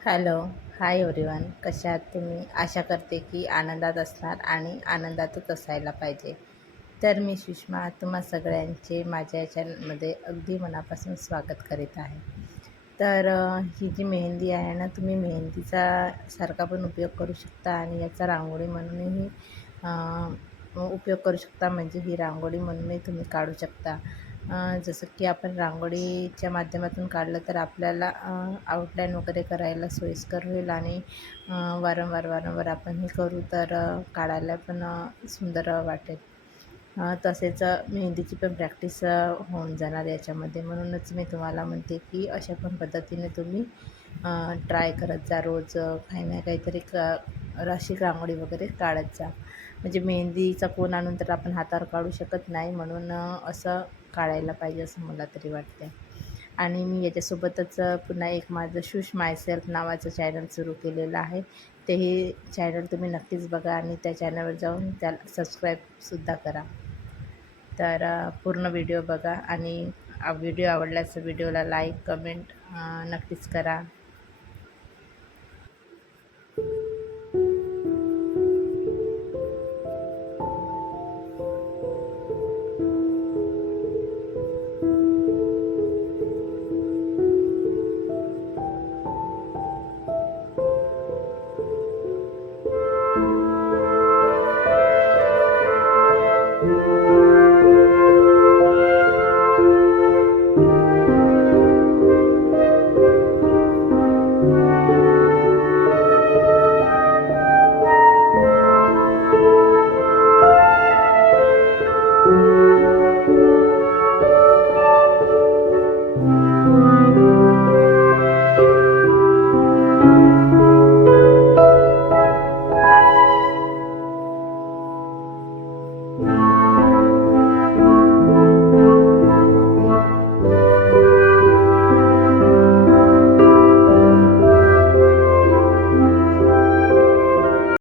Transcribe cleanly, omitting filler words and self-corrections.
Hello, hi everyone. कशा आहात तुम्ही? आशा करते की आनंदात असणार आणि आनंदातच असायला पाहिजे. तर मी सुषमा तुम्हा सगळ्यांचे माझ्या चॅनलमध्ये अगदी मनापासून स्वागत करीत आहे. तर ही जी मेहंदी आहे ना, तुम्ही मेहंदीचा सारखा पण उपयोग करू शकता आणि याचा रांगोळी म्हणूनही उपयोग करू शकता. म्हणजे ही रांगोळी म्हणूनही तुम्ही काढू शकता. जसं की आपण रांगोळीच्या माध्यमातून काढलं तर आपल्याला आउटलाईन वगैरे करायला सोयीस्कर होईल आणि वारंवार आपण हे करू तर काढायला पण सुंदर वाटेल. तसेच मेहंदीची पण प्रॅक्टिस होऊन जाणार याच्यामध्ये. म्हणूनच मी तुम्हाला म्हणते की अशा पण पद्धतीने तुम्ही ट्राय करत जा. रोज काही ना काहीतरी अशी रांगोळी वगैरे काढत जा. म्हणजे मेहंदीचा कोन आणून तर आपण हातावर काढू शकत नाही, म्हणून असं काढायला पाहिजे असं मला तरी वाटते. आणि मी याच्यासोबतच पुन्हा एक माझं शूश मायसेल्फ नावाचं चॅनल सुरू केलेलं आहे. तेही चॅनल तुम्ही नक्कीच बघा आणि त्या चॅनलवर जाऊन त्याला सबस्क्राईबसुद्धा करा. तर पूर्ण व्हिडिओ बघा आणि व्हिडिओ आवडल्यास व्हिडिओला लाईक, कमेंट नक्कीच करा.